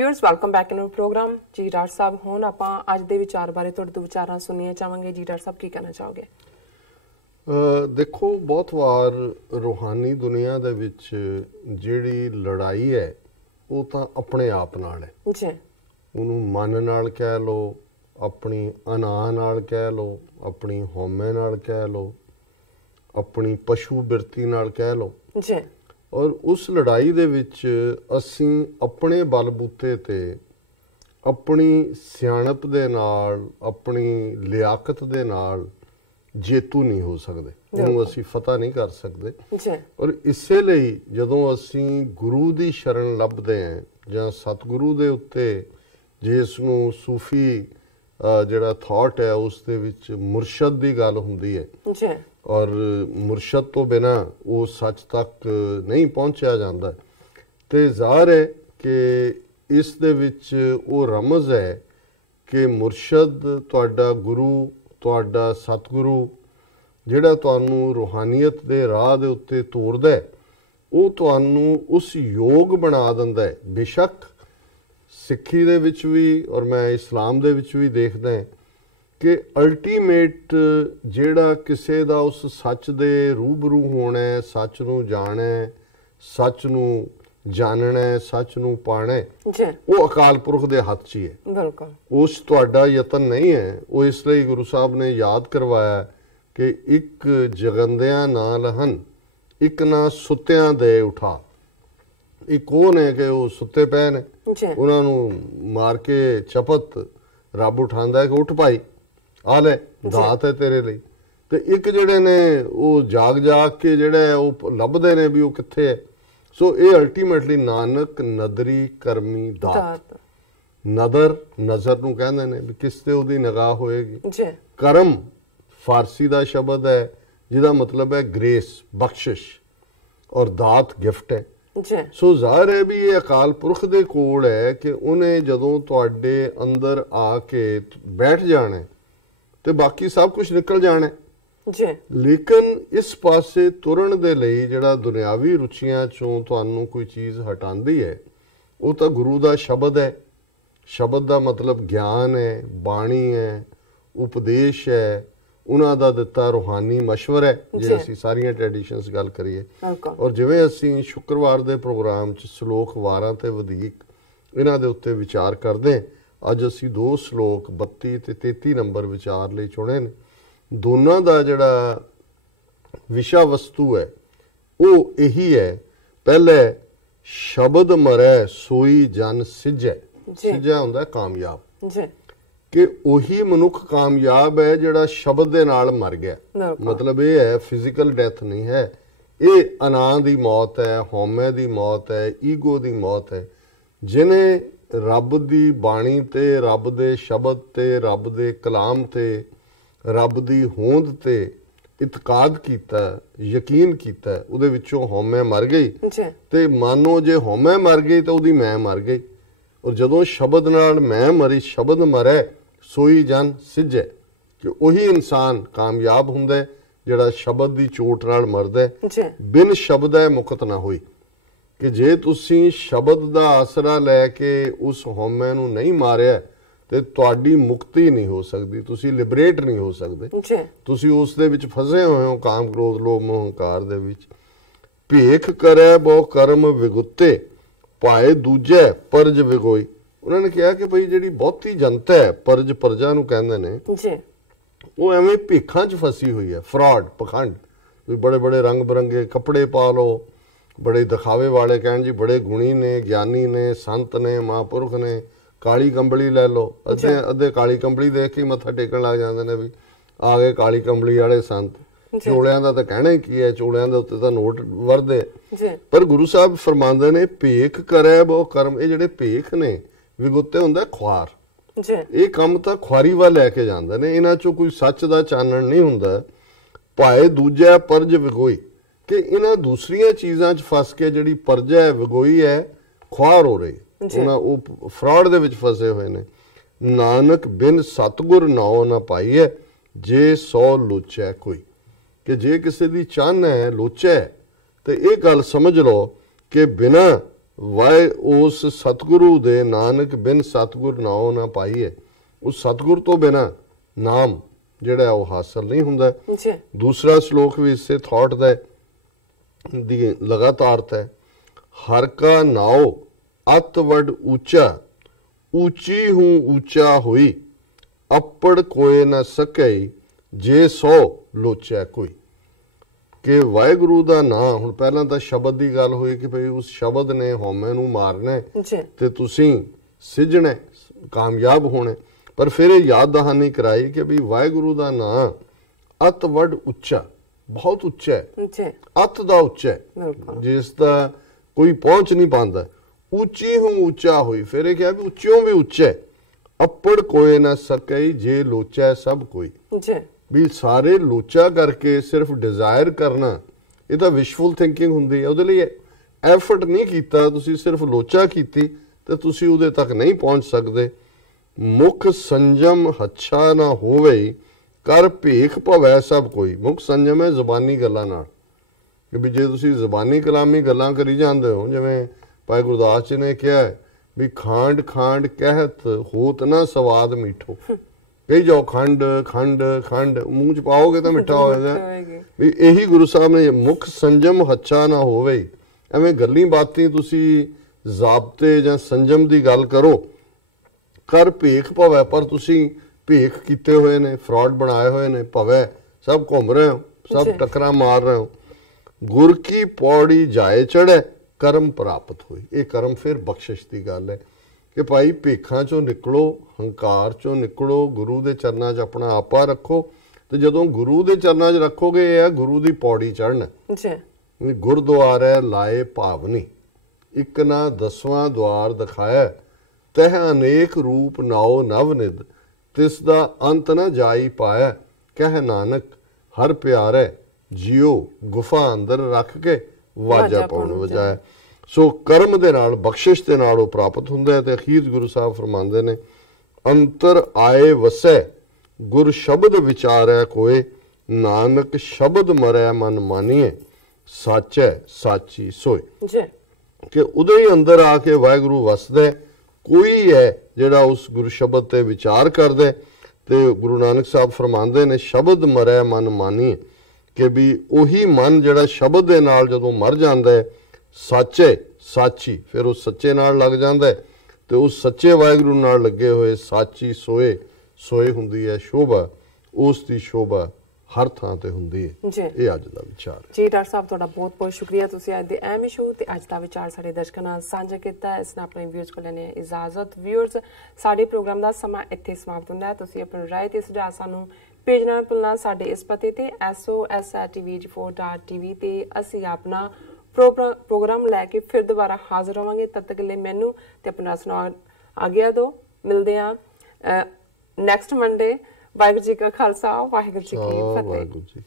Viewers welcome back in program जी doctor साहब हुण आपां अज दे विचार बारे तुहाडे तो विचारां सुननियां चाहांगे जी डॉक्टर साहब की कहना चाहोगे? देखो बहुत वार रूहानी दुनिया दे विच जिहड़ी लड़ाई है वो तां अपने आप नाल है जी, उहनूं मन नाल कह लो, अपनी अना नाल कह लो, अपनी हौमे नाल कह लो, अपनी पशु बिरती नाल कह लो जी, और उस लड़ाई दे विच असीं अपने बलबूते ते अपनी सियाणप दे नाल अपनी लियाकत दे नाल जेतू नहीं हो सकते, उहनूं असीं फतह नहीं कर सकते जी, और इसे ਲਈ ਜਦੋਂ ਅਸੀਂ ਗੁਰੂ ਦੀ ਸ਼ਰਨ ਲੱਭਦੇ ਹਾਂ ਜਾਂ ਸਤਿਗੁਰੂ ਦੇ ਉੱਤੇ ਜਿਸ ਨੂੰ ਸੂਫੀ ਜਿਹੜਾ ਥਾਟ ਹੈ ਉਸ ਦੇ ਵਿੱਚ ਮੁਰਸ਼ਦ ਦੀ ਗੱਲ ਹੁੰਦੀ ਹੈ जी, ਔਰ ਮੁਰਸ਼ਦ ਤੋਂ ਬਿਨਾ ਉਹ ਸੱਚ ਤੱਕ ਨਹੀਂ ਪਹੁੰਚਿਆ ਜਾਂਦਾ ਤੇ ਜ਼ਾਹਰ ਹੈ ਕਿ ਇਸ ਦੇ ਵਿੱਚ ਉਹ ਰਮਜ਼ ਹੈ ਕਿ ਮੁਰਸ਼ਦ ਤੁਹਾਡਾ ਗੁਰੂ ਤੁਹਾਡਾ ਸਤਿਗੁਰੂ ਜਿਹੜਾ ਤੁਹਾਨੂੰ ਰੂਹਾਨੀਅਤ ਦੇ ਰਾਹ ਦੇ ਉੱਤੇ ਤੋਰਦਾ ਹੈ ਉਹ ਤੁਹਾਨੂੰ ਉਸ ਯੋਗ ਬਣਾ ਦਿੰਦਾ ਹੈ। ਬੇਸ਼ੱਕ ਸਿੱਖੀ ਦੇ ਵਿੱਚ ਵੀ ਔਰ ਮੈਂ ਇਸਲਾਮ ਦੇ ਵਿੱਚ ਵੀ ਦੇਖਦਾ ਹਾਂ ਕਿ ਅਲਟੀਮੇਟ ਜਿਹੜਾ ਕਿਸੇ ਦਾ ਉਸ ਸੱਚ ਦੇ ਰੂਬਰੂ ਹੋਣਾ ਹੈ, ਸੱਚ ਨੂੰ ਜਾਣਨਾ ਹੈ, ਸੱਚ ਨੂੰ ਜਾਣਨਾ ਹੈ, ਸੱਚ ਨੂੰ ਪਾਣਾ ਹੈ, ਉਹ ਅਕਾਲ ਪੁਰਖ ਦੇ ਹੱਥ 'ਚ ਹੀ ਹੈ। ਬਿਲਕੁਲ ਉਸ ਤੁਹਾਡਾ ਯਤਨ ਨਹੀਂ ਹੈ। ਉਹ ਇਸ ਲਈ ਗੁਰੂ ਸਾਹਿਬ ਨੇ ਯਾਦ ਕਰਵਾਇਆ ਕਿ ਇੱਕ ਜਗੰਦਿਆਂ ਨਾ ਲਹਨ, ਇੱਕ ਨਾ ਸੁੱਤਿਆਂ ਦੇ ਉਠਾ। ਇਹ ਕੌਣ ਹੈ ਕਿ ਉਹ ਸੁੱਤੇ ਪਏ ਨੇ, ਉਹਨਾਂ ਨੂੰ ਮਾਰ ਕੇ ਚਪਤ ਰੱਬ ਉਠਾਉਂਦਾ ਹੈ ਕਿ ਉੱਠ ਭਾਈ ਆ ਲੈ ਦਾਤ ਹੈ ਤੇਰੇ ਲਈ। ਤੇ ਇੱਕ ਜਿਹੜੇ ਨੇ ਉਹ ਜਾਗ ਜਾਗ ਕੇ ਜਿਹੜਾ ਉਹ ਲੱਭਦੇ ਨੇ ਵੀ ਉਹ ਕਿੱਥੇ ਹੈ। ਸੋ ਇਹ ਅਲਟੀਮੇਟਲੀ ਨਾਨਕ ਨਦਰੀ ਕਰਮੀ ਦਾਤ। ਨਦਰ ਨਜ਼ਰ ਨੂੰ ਕਹਿੰਦੇ ਨੇ ਵੀ ਕਿਸ ਤੇ ਉਹਦੀ ਨਿਗਾਹ ਹੋਏਗੀ। ਕਰਮ ਫਾਰਸੀ ਦਾ ਸ਼ਬਦ ਹੈ ਜਿਹਦਾ ਮਤਲਬ ਹੈ ਗ੍ਰੇਸ, ਬਖਸ਼ਿਸ਼, ਔਰ ਦਾਤ ਗਿਫਟ ਹੈ। ਸੋ ਜ਼ਾਹਰ ਹੈ ਵੀ ਇਹ ਅਕਾਲ ਪੁਰਖ ਦੇ ਕੋਲ ਹੈ ਕਿ ਉਹਨੇ ਜਦੋਂ ਤੁਹਾਡੇ ਅੰਦਰ ਆ ਕੇ ਬੈਠ ਜਾਣਾ ਤੇ ਬਾਕੀ ਸਭ ਕੁਝ ਨਿਕਲ ਜਾਣਾ। ਲੇਕਿਨ ਇਸ ਪਾਸੇ ਤੁਰਨ ਦੇ ਲਈ ਜਿਹੜਾ ਦੁਨਿਆਵੀ ਰੁਚੀਆਂ ਚੋਂ ਤੁਹਾਨੂੰ ਕੋਈ ਚੀਜ਼ ਹਟਾਉਂਦੀ ਹੈ ਉਹ ਤਾਂ ਗੁਰੂ ਦਾ ਸ਼ਬਦ ਹੈ। ਸ਼ਬਦ ਦਾ ਮਤਲਬ ਗਿਆਨ ਹੈ, ਬਾਣੀ ਹੈ, ਉਪਦੇਸ਼ ਹੈ, ਉਹਨਾਂ ਦਾ ਦਿੱਤਾ ਰੂਹਾਨੀ ਮਸ਼ਵਰਾ ਹੈ ਜੇ ਅਸੀਂ ਸਾਰੀਆਂ ਟ੍ਰੈਡੀਸ਼ਨਸ ਗੱਲ ਕਰੀਏ। ਔਰ ਜਿਵੇਂ ਅਸੀਂ ਸ਼ੁੱਕਰਵਾਰ ਦੇ ਪ੍ਰੋਗਰਾਮ 'ਚ ਸ਼ਲੋਕ 12 ਤੇ ਵਧੇਕ ਇਹਨਾਂ ਦੇ ਉੱਤੇ ਵਿਚਾਰ ਕਰਦੇ, ਅੱਜ ਅਸੀਂ 2 ਸ਼ਲੋਕ 32 ਤੇ 33 ਨੰਬਰ ਵਿਚਾਰ ਲਈ ਚੁਣੇ ਨੇ। ਦੋਨਾਂ ਦਾ ਜਿਹੜਾ ਵਿਸ਼ਾ ਵਸਤੂ ਹੈ ਉਹ ਇਹੀ ਹੈ। ਪਹਿਲੇ ਸ਼ਬਦ ਮਰੈ ਸੋਈ ਜਨ ਸਿੱਝੈ। ਸਿੱਝਾ ਹੁੰਦਾ ਕਾਮਯਾਬ, ਕਿ ਉਹੀ ਮਨੁੱਖ ਕਾਮਯਾਬ ਹੈ ਜਿਹੜਾ ਸ਼ਬਦ ਦੇ ਨਾਲ ਮਰ ਗਿਆ। ਮਤਲਬ ਇਹ ਹੈ ਫਿਜ਼ੀਕਲ ਡੈਥ ਨਹੀਂ ਹੈ, ਇਹ ਅਨਾ ਦੀ ਮੌਤ ਹੈ, ਹਉਮੈ ਦੀ ਮੌਤ ਹੈ, ਈਗੋ ਦੀ ਮੌਤ ਹੈ। ਜਿਹਨੇ ਰੱਬ ਦੀ ਬਾਣੀ ਤੇ, ਰੱਬ ਦੇ ਸ਼ਬਦ ਤੇ, ਰੱਬ ਦੇ ਕਲਾਮ ਤੇ, ਰੱਬ ਦੀ ਹੋਂਦ ਤੇ ਇਤਕਾਦ ਕੀਤਾ, ਯਕੀਨ ਕੀਤਾ, ਉਹਦੇ ਵਿੱਚੋਂ ਹਉਮੈ ਮਰ ਗਈ ਤੇ ਮਾਨੋ ਜੇ ਹਉਮੈ ਮਰ ਗਈ ਤਾਂ ਉਹਦੀ ਮੈਂ ਮਰ ਗਈ। ਔਰ ਜਦੋਂ ਸ਼ਬਦ ਨਾਲ ਮੈਂ ਮਰੀ, ਸ਼ਬਦ ਮਰੈ ਸੋਈ ਜਨ ਸਿੱਝੈ, ਕਿ ਉਹੀ ਇਨਸਾਨ ਕਾਮਯਾਬ ਹੁੰਦਾ ਜਿਹੜਾ ਸ਼ਬਦ ਦੀ ਚੋਟ ਨਾਲ ਮਰਦਾ। ਬਿਨ ਸ਼ਬਦ ਹੈ ਮੁਕਤ ਨਾ ਹੋਈ, ਕਿ ਜੇ ਤੁਸੀਂ ਸ਼ਬਦ ਦਾ ਆਸਰਾ ਲੈ ਕੇ ਉਸ ਹਉਮੈ ਨੂੰ ਨਹੀਂ ਮਾਰਿਆ ਤੇ ਤੁਹਾਡੀ ਮੁਕਤੀ ਨਹੀਂ ਹੋ ਸਕਦੀ, ਤੁਸੀਂ ਲਿਬਰੇਟ ਨਹੀਂ ਹੋ ਸਕਦੇ। ਤੁਸੀਂ ਉਸ ਦੇ ਵਿੱਚ ਫਸੇ ਹੋਏ ਹੋ, ਕਾਮ ਕ੍ਰੋਧ ਲੋਭ ਮੋਹ ਹੰਕਾਰ ਦੇ ਵਿੱਚ। ਭੇਖ ਕਰੈ ਬਹੁ ਕਰਮ ਵਿਗੁੱਤੇ, ਭਾਏ ਦੂਜੇ ਪਰਜ ਵਿਗੋਈ। ਉਹਨਾਂ ਨੇ ਕਿਹਾ ਕਿ ਭਈ ਜਿਹੜੀ ਬਹੁਤੀ ਜਨਤਾ ਹੈ, ਪਰਜ ਪਰਜਾ ਨੂੰ ਕਹਿੰਦੇ ਨੇ, ਉਹ ਐਵੇਂ ਭੇਖਾਂ 'ਚ ਫਸੀ ਹੋਈ ਹੈ, ਫਰਾਡ, ਪਖੰਡ। ਵੀ ਬੜੇ ਬੜੇ ਰੰਗ ਬਰੰਗੇ ਕੱਪੜੇ ਪਾ ਲਓ, ਬੜੇ ਦਿਖਾਵੇ ਵਾਲੇ ਕਹਿਣ ਜੀ ਬੜੇ ਗੁਣੀ ਨੇ, ਗਿਆਨੀ ਨੇ, ਸੰਤ ਨੇ, ਮਹਾਂਪੁਰਖ ਨੇ, ਕਾਲੀ ਕੰਬਲੀ ਲੈ ਲਓ। ਅੱਧੇ ਕਾਲੀ ਕੰਬਲੀ ਦੇਖ ਕੇ ਮੱਥਾ ਟੇਕਣ ਲੱਗ ਜਾਂਦੇ ਨੇ ਵੀ ਆ ਗਏ ਕਾਲੀ ਕੰਬਲੀ ਵਾਲੇ ਸੰਤ। ਚੋਲਿਆਂ ਦਾ ਤਾਂ ਕਹਿਣਾ ਹੀ ਕੀ ਹੈ, ਚੋਲਿਆਂ ਦੇ ਉੱਤੇ ਤਾਂ ਨੋਟ ਵਰਦੇ। ਪਰ ਗੁਰੂ ਸਾਹਿਬ ਫਰਮਾਉਂਦੇ ਨੇ ਭੇਖ ਕਰੇ ਬਹੁ ਕਰਮ। ਇਹ ਜਿਹੜੇ ਭੇਖ ਨੇ ਵਿਗੁੱਤੇ ਹੁੰਦਾ ਖੁਆਰ, ਇਹ ਕੰਮ ਤਾਂ ਖੁਆਰੀ ਵੱਲ ਲੈ ਕੇ ਜਾਂਦੇ ਨੇ, ਇਹਨਾਂ ਚੋਂ ਕੋਈ ਸੱਚ ਦਾ ਚਾਨਣ ਨਹੀਂ ਹੁੰਦਾ। ਭਾਏ ਦੂਜਾ ਪਰਜ ਵਿਗੋਈ, ਕਿ ਇਹਨਾਂ ਦੂਸਰੀਆਂ ਚੀਜ਼ਾਂ 'ਚ ਫਸ ਕੇ ਜਿਹੜੀ ਪਰਜਾ ਹੈ, ਵਿਗੋਈ ਹੈ, ਖੁਆਰ ਹੋ ਰਹੀ, ਉਹਨਾਂ ਉਹ ਫਰਾਡ ਦੇ ਵਿੱਚ ਫਸੇ ਹੋਏ ਨੇ। ਨਾਨਕ ਬਿਨ ਸਤਿਗੁਰ ਨਾਉ ਨਾ ਪਾਈਐ, ਜੇ 100 ਲੋਚੈ ਕੋਈ, ਕਿ ਜੇ ਕਿਸੇ ਦੀ ਚੰਨ ਹੈ, ਲੋਚਾ ਹੈ, ਤੇ ਇਹ ਗੱਲ ਸਮਝ ਲਓ ਕਿ ਬਿਨਾਂ ਵਾਏ ਉਸ ਸਤਿਗੁਰੂ ਦੇ ਨਾਨਕ ਬਿਨ ਸਤਿਗੁਰ ਨਾਉ ਨਾ ਪਾਈਏ। ਉਸ ਸਤਿਗੁਰ ਤੋਂ ਬਿਨਾ ਨਾਮ ਜਿਹੜਾ ਉਹ ਹਾਸਲ ਨਹੀਂ ਹੁੰਦਾ। ਦੂਸਰਾ ਸ਼ਲੋਕ ਵੀ ਇਸੇ ਥਾਟ ਦਾ ਦੀ ਲਗਾਤਾਰਤਾ ਹੈ। ਹਰ ਕਾ ਨਾਉ ਅਤ ਵੱਡ ਉੱਚਾ, ਉੱਚੀ ਹੂੰ ਉੱਚਾ ਹੋਈ, ਅੱਪੜ ਕੋਏ ਨਾ ਸਕੇ, ਜੇ ਸੋ ਲੋਚੈ ਕੋਈ। ਕਿ ਵਾਹਿਗੁਰੂ ਦਾ ਨਾਂ, ਹੁਣ ਪਹਿਲਾਂ ਤਾਂ ਸ਼ਬਦ ਦੀ ਗੱਲ ਹੋਈ ਕਿ ਭਈ ਉਸ ਸ਼ਬਦ ਨੇ ਹਉਮੈ ਨੂੰ ਮਾਰਨਾ ਤੇ ਤੁਸੀਂ ਸਿੱਝਣਾ, ਕਾਮਯਾਬ ਹੋਣਾ। ਪਰ ਫਿਰ ਇਹ ਯਾਦ ਦਹਾਨੀ ਕਰਾਈ ਕਿ ਵੀ ਵਾਹਿਗੁਰੂ ਦਾ ਨਾਂ ਅਤ ਵੱਡ ਉੱਚਾ, ਬਹੁਤ ਉੱਚਾ ਹੈ, ਅਤ ਦਾ ਉੱਚਾ ਹੈ, ਜਿਸ ਦਾ ਕੋਈ ਪਹੁੰਚ ਨਹੀਂ ਪਾਉਂਦਾ। ਉੱਚੀ ਹੂੰ ਉੱਚਾ ਹੋਈ, ਫਿਰ ਇਹ ਕਿਹਾ ਵੀ ਉੱਚਿਓਂ ਵੀ ਉੱਚਾ ਹੈ, ਅੱਪੜ ਕੋਏ ਨਾ ਸਕੇ, ਜੇ ਲੋਚਾ ਸਭ ਕੋਈ। ਵੀ ਸਾਰੇ ਲੋਚਾ ਕਰਕੇ ਸਿਰਫ ਡਿਜ਼ਾਇਰ ਕਰਨਾ, ਇਹ ਤਾਂ ਵਿਸ਼ਫੁਲ ਥਿੰਕਿੰਗ ਹੁੰਦੀ ਹੈ। ਉਹਦੇ ਲਈ ਐਫਰਟ ਨਹੀਂ ਕੀਤਾ, ਤੁਸੀਂ ਸਿਰਫ ਲੋਚਾ ਕੀਤੀ ਤੇ ਤੁਸੀਂ ਉਹਦੇ ਤੱਕ ਨਹੀਂ ਪਹੁੰਚ ਸਕਦੇ। ਮੁਖ ਸੰਜਮ ਹੱਛਾ ਨਾ ਹੋਵੇ, ਕਰ ਭੇਖ ਭਵੈ ਸਭ ਕੋਈ। ਮੁਖ ਸੰਜਮ ਹੈ ਜ਼ਬਾਨੀ ਗੱਲਾਂ ਨਾਲ, ਕਿ ਵੀ ਜੇ ਤੁਸੀਂ ਜ਼ਬਾਨੀ ਕਲਾਮੀ ਗੱਲਾਂ ਕਰੀ ਜਾਂਦੇ ਹੋ, ਜਿਵੇਂ ਭਾਈ ਗੁਰਦਾਸ ਜੀ ਨੇ ਕਿਹਾ ਵੀ ਖਾਂਡ ਖਾਂਡ ਕਹਿਤ ਹੋਤ ਨਾ ਸਵਾਦ ਮੀਠੋ। ਕਹੀ ਜਾਓ ਖੰਡ ਖੰਡ ਖੰਡ, ਮੂੰਹ ਚ ਪਾਓਗੇ ਤਾਂ ਮਿੱਠਾ ਹੋਏਗਾ। ਵੀ ਇਹੀ ਗੁਰੂ ਸਾਹਿਬ ਨੇ ਮੁਖ ਸੰਜਮ ਹੱਛਾ ਨਾ ਹੋਵੇ। ਐਵੇਂ ਗੱਲੀ ਬਾਤੀ ਤੁਸੀਂ ਜ਼ਾਬਤੇ ਜਾਂ ਸੰਜਮ ਦੀ ਗੱਲ ਕਰੋ। ਕਰ ਭੇਖ ਭਵੈ, ਪਰ ਤੁਸੀਂ ਭੇਖ ਕੀਤੇ ਹੋਏ ਨੇ, ਫਰਾਡ ਬਣਾਏ ਹੋਏ ਨੇ। ਭਵੈ ਸਭ ਘੁੰਮ ਰਹੇ ਹੋ, ਸਭ ਟੱਕਰਾਂ ਮਾਰ ਰਹੇ ਹੋ। ਗੁਰ ਕੀ ਪੌੜੀ ਜਾਏ ਚੜ੍ਹੈ, ਕਰਮ ਪ੍ਰਾਪਤ ਹੋਈ। ਇਹ ਕਰਮ ਫਿਰ ਬਖਸ਼ਿਸ਼ ਦੀ ਗੱਲ ਹੈ ਕਿ ਭਾਈ ਭੇਖਾਂ ਚੋਂ ਨਿਕਲੋ, ਹੰਕਾਰ ਚੋਂ ਨਿਕਲੋ, ਗੁਰੂ ਦੇ ਚਰਨਾਂ 'ਚ ਆਪਣਾ ਆਪਾ ਰੱਖੋ। ਤੇ ਜਦੋਂ ਗੁਰੂ ਦੇ ਚਰਨਾਂ 'ਚ ਰੱਖੋਗੇ, ਇਹ ਹੈ ਗੁਰੂ ਦੀ ਪੌੜੀ ਚੜ੍ਹਨਾ। ਗੁਰਦੁਆਰੇ ਲਾਏ ਭਾਵਨੀ, ਇੱਕ ਨਾ 10ਵਾਂ ਦੁਆਰ ਦਿਖਾਇਆ, ਤਹ ਅਨੇਕ ਰੂਪ ਨਾਉ ਨਵ ਨਿਧ, ਤਿਸ ਦਾ ਅੰਤ ਨਾ ਜਾਈ ਪਾਇਆ। ਕਹਿ ਨਾਨਕ ਹਰ ਪਿਆਰੇ, ਜਿਉ ਗੁਫਾ ਅੰਦਰ ਰੱਖ ਕੇ ਵਾਜਾ ਪਾਉਣ ਵਜਾਇਆ। ਸੋ ਕਰਮ ਦੇ ਨਾਲ, ਬਖਸ਼ਿਸ਼ ਦੇ ਨਾਲ ਉਹ ਪ੍ਰਾਪਤ ਹੁੰਦਾ ਹੈ। ਤੇ ਅਖੀਰ ਗੁਰੂ ਸਾਹਿਬ ਫਰਮਾਉਂਦੇ ਨੇ, ਅੰਤਰ ਆਏ ਵਸੈ ਗੁਰ ਸ਼ਬਦ ਵਿਚਾਰੈ ਕੋਏ, ਨਾਨਕ ਸ਼ਬਦ ਮਰੈ ਮਨ ਮਾਨੀਏ, ਸਾਚੈ ਸਾਚੀ ਸੋਏ। ਕਿ ਉਹਦੇ ਹੀ ਅੰਦਰ ਆ ਕੇ ਵਾਹਿਗੁਰੂ ਵਸਦਾ। ਕੋਈ ਹੈ ਜਿਹੜਾ ਉਸ ਗੁਰੂ ਸ਼ਬਦ ਤੇ ਵਿਚਾਰ ਕਰਦਾ। ਤੇ ਗੁਰੂ ਨਾਨਕ ਸਾਹਿਬ ਫਰਮਾਉਂਦੇ ਨੇ, ਸ਼ਬਦ ਮਰੈ ਮਨ ਮਾਨੀਏ, ਕਿ ਵੀ ਉਹੀ ਮਨ ਜਿਹੜਾ ਸ਼ਬਦ ਦੇ ਨਾਲ ਜਦੋਂ ਮਰ ਜਾਂਦਾ ਹੈ, ਸਾਚੇ ਸਾਚੀ, ਫਿਰ ਉਹ ਸੱਚੇ ਨਾਲ ਲੱਗ ਜਾਂਦਾ ਤੇ ਉਸ ਸੱਚੇ ਵਾਹਿਗੁਰੂ ਨਾਲ ਲੱਗੇ ਹੋਏ ਸਾਚੀ ਸੋਏ। ਸੋਏ ਹੁੰਦੀ ਹੈ ਸ਼ੋਭਾ, ਉਸ ਦੀ ਸ਼ੋਭਾ ਹਰ ਥਾਂ ਤੇ ਹੁੰਦੀ ਹੈ। ਇਹ ਅੱਜ ਦਾ ਵਿਚਾਰ ਜੀ। ਡਾਕਟਰ ਸਾਹਿਬ ਤੁਹਾਡਾ ਬਹੁਤ ਬਹੁਤ ਸ਼ੁਕਰੀਆ, ਤੁਸੀਂ ਅੱਜ ਦੇ ਅਹਿਮ ਇਸ਼ੂ ਤੇ ਅੱਜ ਦਾ ਵਿਚਾਰ ਸਾਡੇ ਦਰਸ਼ਕਾਂ ਨਾਲ ਸਾਂਝਾ ਕੀਤਾ। ਇਸ ਨਾਲ ਆਪਣੇ ਵਿਊਅਰਸ ਕੋਲ ਲੈਣੇ ਇਜਾਜ਼ਤ। ਵਿਊਅਰਸ, ਸਾਡੇ ਪ੍ਰੋਗਰਾਮ ਦਾ ਸਮਾਂ ਇੱਥੇ ਸਮਾਪਤ ਹੁੰਦਾ ਹੈ। ਤੁਸੀਂ ਆਪਣੀ ਰਾਏ ਤੇ ਸੁਝਾਅ ਸਾਨੂੰ ਭੇਜਣਾ ਨਾ ਭੁੱਲਣਾ ਸਾਡੇ ਇਸ ਪਤੇ ਤੇ sos@tv4.tv ਤੇ ਅਸੀਂ ਆਪਣਾ ਪ੍ਰੋਗਰਾਮ ਲੈ ਕੇ ਫਿਰ ਦੁਬਾਰਾ ਹਾਜ਼ਰ ਹੋਵਾਂਗੇ। ਤਦ ਤੱਕ ਲਈ ਮੈਨੂੰ ਤੇ ਆਪਣਾ ਸੁਣਾ ਆਗਿਆ ਦਿਓ। ਮਿਲਦੇ ਹਾਂ ਨੈਕਸਟ ਮੰਡੇ। ਵਾਹਿਗੁਰੂ ਜੀ ਕਾ ਖਾਲਸਾ, ਵਾਹਿਗੁਰੂ ਜੀ ਕੀ ਫਤਿਹ।